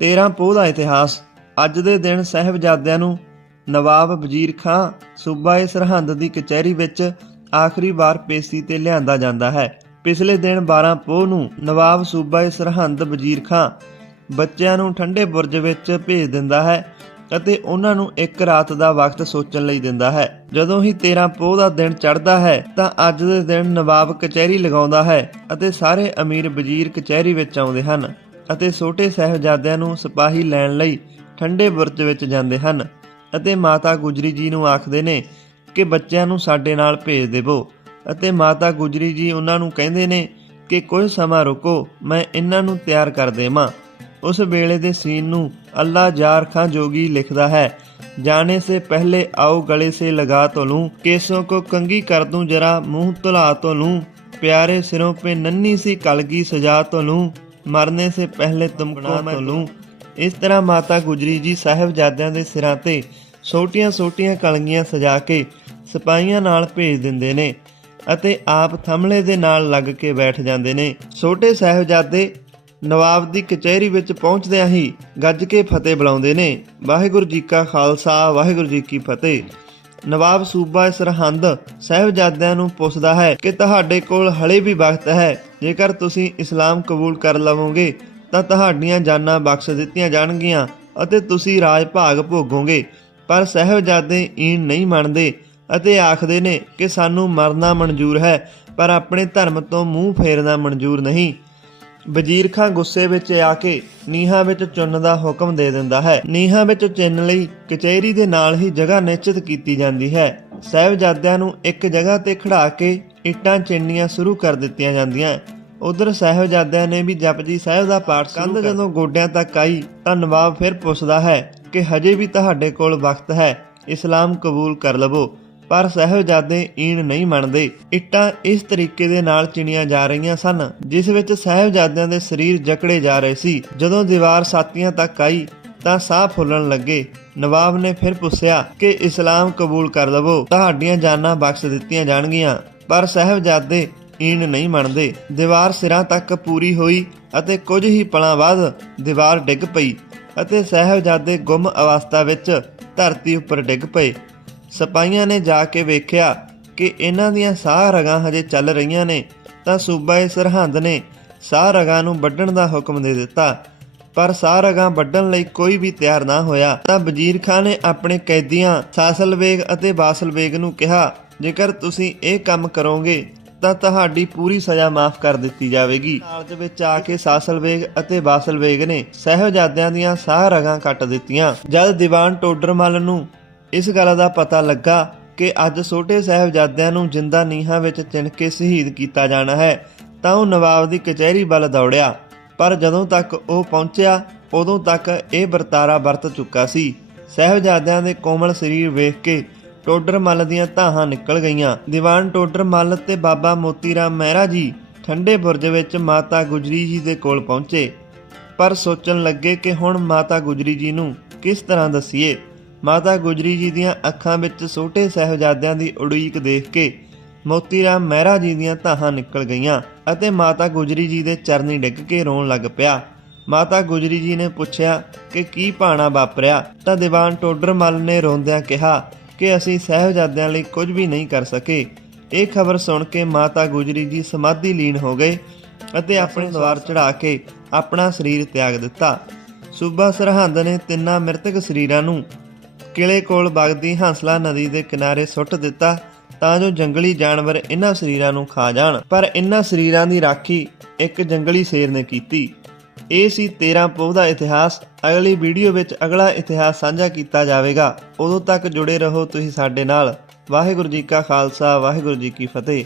13 ਪੋਹ ਦਾ ਇਤਿਹਾਸ। ਅੱਜ ਦੇ ਦਿਨ ਸਾਹਿਬਜ਼ਾਦਿਆਂ ਨੂੰ ਨਵਾਬ ਵਜ਼ੀਰ ਖਾਂ ਸੂਬਾ ਸਰਹੰਦ ਦੀ ਕਚਹਿਰੀ ਵਿੱਚ ਆਖਰੀ ਵਾਰ ਪੇਸ਼ੀ ਤੇ ਲਿਆਂਦਾ ਜਾਂਦਾ ਹੈ। ਪਿਛਲੇ ਦਿਨ 12 ਪੋਹ ਨੂੰ ਨਵਾਬ ਸੂਬਾ ਸਰਹੰਦ ਵਜ਼ੀਰ ਖਾਂ ਬੱਚਿਆਂ ਨੂੰ ਠੰਡੇ ਬੁਰਜ ਵਿੱਚ ਭੇਜ ਦਿੰਦਾ ਹੈ ਅਤੇ ਉਹਨਾਂ ਨੂੰ ਇੱਕ ਰਾਤ ਦਾ ਵਕਤ ਸੋਚਣ ਲਈ ਦਿੰਦਾ ਹੈ। ਜਦੋਂ ਹੀ 13 ਪੋਹ ਦਾ ਦਿਨ ਚੜ੍ਹਦਾ ਹੈ ਤਾਂ ਅੱਜ ਦੇ ਦਿਨ ਨਵਾਬ ਕਚਹਿਰੀ ਲਗਾਉਂਦਾ ਹੈ ਅਤੇ ਸਾਰੇ ਅਮੀਰ ਵਜ਼ੀਰ ਕਚਹਿਰੀ ਵਿੱਚ ਆਉਂਦੇ ਹਨ। ਅਤੇ ਛੋਟੇ ਸਹਿਬਜ਼ਾਦਿਆਂ ਨੂੰ ਸਿਪਾਹੀ ਲੈਣ ਲਈ ਠੰਡੇ ਬੁਰਜ ਵਿੱਚ ਜਾਂਦੇ ਹਨ ਅਤੇ ਮਾਤਾ ਗੁਜਰੀ ਜੀ ਨੂੰ ਆਖਦੇ ਨੇ ਕਿ ਬੱਚਿਆਂ ਨੂੰ ਸਾਡੇ ਨਾਲ ਭੇਜ ਦੇਵੋ। ਅਤੇ ਮਾਤਾ ਗੁਜਰੀ ਜੀ ਉਹਨਾਂ ਨੂੰ ਕਹਿੰਦੇ ਨੇ ਕਿ ਕੁਝ ਸਮਾਂ ਰੁਕੋ, ਮੈਂ ਇਹਨਾਂ ਨੂੰ ਤਿਆਰ ਕਰ ਦੇਵਾਂ। ਉਸ ਵੇਲੇ ਦੇ ਸੀਨ ਨੂੰ ਅੱਲਾ ਜਾਰ ਖਾਂ ਜੋਗੀ ਲਿਖਦਾ ਹੈ, ਜਾਣੇ ਸੇ ਪਹਿਲੇ ਆਓ ਗਲੇ ਸੇ ਲਗਾ ਤੋ ਲੂੰ, ਕੇਸੋਂ ਕੋ ਕੰਗੀ ਕਰ ਦੂੰ ਜਰਾ, ਮੂੰਹ ਧੁਲਾ ਤੋ ਲੂੰ, ਪਿਆਰੇ ਸਿਰੋਂ ਪੇ ਨੰਨੀ ਸੀ ਕਲਗੀ ਸਜਾ ਤੋ ਲੂੰ। ਮਰਨੇ ਸੇ ਪਹਿਲੇ ਤੁਮਕੋ ਮੈਂ ਲੂੰ। ਇਸ ਤਰ੍ਹਾਂ ਮਾਤਾ ਗੁਜਰੀ ਜੀ ਸਾਹਿਬਜ਼ਾਦਿਆਂ ਦੇ ਸਿਰਾਂ ਤੇ ਛੋਟੀਆਂ-ਛੋਟੀਆਂ ਕਲਗੀਆਂ ਸਜਾ ਕੇ ਸਿਪਾਹੀਆਂ ਨਾਲ ਭੇਜ ਦਿੰਦੇ ਨੇ ਅਤੇ ਆਪ ਥਮਲੇ ਦੇ ਨਾਲ ਲੱਗ ਕੇ ਬੈਠ ਜਾਂਦੇ ਨੇ। ਛੋਟੇ ਸਹਿਬਜ਼ਾਦੇ ਨਵਾਬ ਦੀ ਕਚਹਿਰੀ ਵਿੱਚ ਪਹੁੰਚਦਿਆਂ ਹੀ ਗੱਜ ਕੇ ਫਤਿਹ ਬੁਲਾਉਂਦੇ ਨੇ। ਵਾਹਿਗੁਰੂ ਜੀ ਕਾ ਖਾਲਸਾ ਵਾਹਿਗੁਰੂ ਜੀ ਕੀ ਫਤਿਹ। ਨਵਾਬ ਸੂਬਾ ਸਰਹੰਦ ਸਹਿਬਜ਼ਾਦਿਆਂ ਨੂੰ ਪੁੱਛਦਾ ਹੈ ਕਿ ਤੁਹਾਡੇ ਕੋਲ ਹਲੇ ਵੀ ਵਕਤ ਹੈ? ਜੇਕਰ ਤੁਸੀਂ ਇਸਲਾਮ ਕਬੂਲ ਕਰ ਲਵੋਗੇ, ਤਾਂ ਤੁਹਾਡੀਆਂ ਜਾਨਾਂ ਬਖਸ਼ ਦਿੱਤੀਆਂ ਜਾਣਗੀਆਂ ਅਤੇ ਤੁਸੀਂ ਰਾਜ ਭਾਗ ਭੋਗੋਗੇ। ਪਰ ਸਾਹਿਬਜ਼ਾਦੇ ਈਨ ਨਹੀਂ ਮੰਨਦੇ ਅਤੇ ਆਖਦੇ ਨੇ ਕਿ ਸਾਨੂੰ ਮਰਨਾ ਮਨਜ਼ੂਰ ਹੈ, ਪਰ ਆਪਣੇ ਧਰਮ ਤੋਂ ਮੂੰਹ ਫੇਰਨਾ ਮਨਜ਼ੂਰ ਨਹੀਂ। ਵਜ਼ੀਰ ਖਾਂ ਗੁੱਸੇ ਵਿੱਚ ਆ ਕੇ ਨੀਹਾਂ ਵਿੱਚ ਚੁਣਨ ਦਾ ਹੁਕਮ ਦੇ ਦਿੰਦਾ ਹੈ। ਨੀਹਾਂ ਵਿੱਚ ਚਿੰਨ ਲਈ ਕਚਹਿਰੀ ਦੇ ਨਾਲ ਹੀ ਜਗ੍ਹਾ ਨਿਸ਼ਚਿਤ ਕੀਤੀ ਜਾਂਦੀ ਹੈ। ਸਾਹਿਬਜ਼ਾਦਿਆਂ ਨੂੰ ਇੱਕ ਜਗ੍ਹਾ ਤੇ ਖੜਾ ਕੇ ਇੱਟਾਂ ਚਿੰਨੀਆਂ ਸ਼ੁਰੂ ਕਰ ਦਿੱਤੀਆਂ ਜਾਂਦੀਆਂ। ਉਧਰ ਸਾਹਿਬਜ਼ਾਦਿਆਂ ਨੇ ਵੀ ਜਪਜੀ ਸਾਹਿਬ ਦਾ ਪਾਠ ਕੰਧ ਜਦੋਂ ਗੋਡਿਆਂ ਤੱਕ ਆਈ ਤਾਂ ਨਵਾਬ ਫਿਰ ਪੁੱਛਦਾ ਹੈ ਕਿ ਹਜੇ ਵੀ ਤੁਹਾਡੇ ਕੋਲ ਵਕਤ ਹੈ ਇਸਲਾਮ ਕਬੂਲ ਕਰ ਲਵੋ ਪਰ ਸਾਹਿਬਜ਼ਾਦੇ ਈਣ ਨਹੀਂ ਮੰਨਦੇ। ਇੱਟਾਂ ਇਸ ਤਰੀਕੇ ਦੇ ਨਾਲ ਚਿਣੀਆਂ ਜਾ ਰਹੀਆਂ ਸਨ ਜਿਸ ਵਿੱਚ ਸਾਹਿਬਜ਼ਾਦਿਆਂ ਦੇ ਸਰੀਰ ਜਕੜੇ ਜਾ ਰਹੇ ਸੀ। ਜਦੋਂ ਦੀਵਾਰ ਸਾਤੀਆਂ ਤੱਕ ਆਈ ਤਾਂ ਸਾਹ ਫੁੱਲਣ ਲੱਗੇ। ਨਵਾਬ ਨੇ ਫਿਰ ਪੁੱਛਿਆ ਕਿ ਇਸਲਾਮ ਕਬੂਲ ਕਰ ਲਵੋ ਤੁਹਾਡੀਆਂ ਜਾਨਾਂ ਬਖਸ਼ ਦਿੱਤੀਆਂ ਜਾਣਗੀਆਂ ਪਰ ਸਾਹਿਬਜ਼ਾਦੇ ਈਣ ਨਹੀਂ ਮੰਨਦੇ। ਦੀਵਾਰ ਸਿਰਾਂ ਤੱਕ ਪੂਰੀ ਹੋਈ ਅਤੇ ਕੁਝ ਹੀ ਪਲਾਂ ਬਾਅਦ ਦੀਵਾਰ ਡਿੱਗ ਪਈ ਅਤੇ ਸਾਹਿਬਜ਼ਾਦੇ ਗੁੰਮ ਅਵਸਥਾ ਵਿੱਚ ਧਰਤੀ ਉੱਪਰ ਡਿੱਗ ਪਏ। ਸਿਪਾਹੀਆਂ ਨੇ ਜਾ ਕੇ ਵੇਖਿਆ ਕਿ ਇਹਨਾਂ ਦੀਆਂ ਸਾਹ ਰਗਾਂ ਹਜੇ ਚੱਲ ਰਹੀਆਂ ਨੇ, ਤਾਂ ਸੂਬਾ ਸਰਹੰਦ ਨੇ ਸਾਹ ਰਗਾਂ ਨੂੰ ਵੱਢਣ ਦਾ ਹੁਕਮ ਦੇ ਦਿੱਤਾ। ਪਰ ਸਾਹ ਰਗਾਂ ਵੱਢਣ ਲਈ ਕੋਈ ਵੀ ਤਿਆਰ ਨਾ ਹੋਇਆ, ਤਾਂ ਵਜ਼ੀਰ ਖਾਨ ਨੇ ਆਪਣੇ ਕੈਦੀਆਂ ਸਾਸਲਵੇਗ ਅਤੇ ਬਾਸਲ ਨੂੰ ਕਿਹਾ, ਜੇਕਰ ਤੁਸੀਂ ਇਹ ਕੰਮ ਕਰੋਗੇ ਤਾਂ ਤੁਹਾਡੀ ਪੂਰੀ ਸਜ਼ਾ ਮਾਫ ਕਰ ਦਿੱਤੀ ਜਾਵੇਗੀ। ਕਾਲਜ ਵਿੱਚ ਆ ਕੇ ਸਾਸਲ ਅਤੇ ਬਾਸਲ ਬੇਗ ਨੇ ਸਹਿਬਜ਼ਾਦਿਆਂ ਦੀਆਂ ਸਾਹ ਰਗਾਂ ਕੱਟ ਦਿੱਤੀਆਂ। ਜਦ ਦੀਵਾਨ ਟੋਡਰਮਲ ਨੂੰ ਇਸ ਗੱਲ ਦਾ ਪਤਾ ਲੱਗਾ ਕਿ ਅੱਜ ਛੋਟੇ ਸਾਹਿਬਜ਼ਾਦਿਆਂ ਨੂੰ ਜਿੰਦਾ ਨੀਹਾਂ ਵਿੱਚ ਚਿਣ ਕੇ ਸ਼ਹੀਦ ਕੀਤਾ ਜਾਣਾ ਹੈ, ਤਾਂ ਉਹ ਨਵਾਬ ਦੀ ਕਚਹਿਰੀ ਵੱਲ ਦੌੜਿਆ। ਪਰ ਜਦੋਂ ਤੱਕ ਉਹ ਪਹੁੰਚਿਆ, ਉਦੋਂ ਤੱਕ ਇਹ ਵਰਤਾਰਾ ਵਰਤ ਚੁੱਕਾ ਸੀ। ਸਾਹਿਬਜ਼ਾਦਿਆਂ ਦੇ ਕੋਮਲ ਸਰੀਰ ਵੇਖ ਕੇ ਟੋਡਰ ਮੱਲ ਦੀਆਂ ਧਾਹਾਂ ਨਿਕਲ ਗਈਆਂ। ਦੀਵਾਨ ਟੋਡਰ ਮੱਲ ਤੇ ਬਾਬਾ ਮੋਤੀ ਰਾਮ ਮਹਿਰਾ ਜੀ ਠੰਡੇ ਬੁਰਜ ਵਿੱਚ ਮਾਤਾ ਗੁਜਰੀ ਜੀ ਦੇ ਕੋਲ ਪਹੁੰਚੇ। ਪਰ ਸੋਚਣ ਲੱਗੇ ਕਿ ਹੁਣ ਮਾਤਾ ਗੁਜਰੀ ਜੀ ਨੂੰ ਕਿਸ ਤਰ੍ਹਾਂ ਦਸੀਏ? ਮਾਤਾ ਗੁਜਰੀ ਜੀ ਦੀਆਂ ਅੱਖਾਂ ਵਿੱਚ ਛੋਟੇ ਸਹਿਬਜ਼ਾਦਿਆਂ ਦੀ ਉਡੀਕ ਦੇਖ ਕੇ ਮੋਤੀ ਰਾਮ ਮਹਿਰਾ ਜੀ ਦੀਆਂ ਧਾਹਾਂ ਨਿਕਲ ਗਈਆਂ ਅਤੇ ਮਾਤਾ ਗੁਜਰੀ ਜੀ ਦੇ ਚਰਨੀ ਡਿੱਗ ਕੇ ਰੋਣ ਲੱਗ ਪਿਆ। ਮਾਤਾ ਗੁਜਰੀ ਜੀ ਨੇ ਪੁੱਛਿਆ ਕਿ ਕੀ ਭਾਣਾ ਵਾਪਰਿਆ? ਤਾਂ ਦੀਵਾਨ ਟੋਡਰ ਮੱਲ ਨੇ ਰੋਂਦਿਆਂ ਕਿਹਾ ਕਿ ਅਸੀਂ ਸਹਿਬਜ਼ਾਦਿਆਂ ਲਈ ਕੁਝ ਵੀ ਨਹੀਂ ਕਰ ਸਕੇ। ਇਹ ਖਬਰ ਸੁਣ ਕੇ ਮਾਤਾ ਗੁਜਰੀ ਜੀ ਸਮਾਧੀ ਲੀਨ ਹੋ ਗਏ ਅਤੇ ਆਪਣੇ ਦਵਾਰ ਚੜਾ ਕੇ ਆਪਣਾ ਸਰੀਰ ਤਿਆਗ ਦਿੱਤਾ। ਸੂਬਾ ਸਰਹੰਦ ਨੇ ਤਿੰਨਾਂ ਮ੍ਰਿਤਕ ਸਰੀਰਾਂ ਨੂੰ ਕਿਲੇ ਕੋਲ ਵਗਦੀ ਹੰਸਲਾ ਨਦੀ ਦੇ ਕਿਨਾਰੇ ਸੁੱਟ ਦਿੱਤਾ ਤਾਂ ਜੋ ਜੰਗਲੀ ਜਾਨਵਰ ਇਹਨਾਂ ਸਰੀਰਾਂ ਨੂੰ ਖਾ ਜਾਣ। ਪਰ ਇਹਨਾਂ ਸਰੀਰਾਂ ਦੀ ਰਾਖੀ ਇੱਕ ਜੰਗਲੀ ਸ਼ੇਰ ਨੇ ਕੀਤੀ। ਇਹ ਸੀ 13 ਪੋਹ ਦਾ ਇਤਿਹਾਸ। ਅਗਲੀ ਵੀਡੀਓ ਵਿੱਚ ਅਗਲਾ ਇਤਿਹਾਸ ਸਾਂਝਾ ਕੀਤਾ ਜਾਵੇਗਾ। ਉਦੋਂ ਤੱਕ ਜੁੜੇ ਰਹੋ ਤੁਸੀਂ ਸਾਡੇ ਨਾਲ। ਵਾਹਿਗੁਰੂ ਜੀ ਕਾ ਖਾਲਸਾ, ਵਾਹਿਗੁਰੂ ਜੀ ਕੀ ਫਤਿਹ।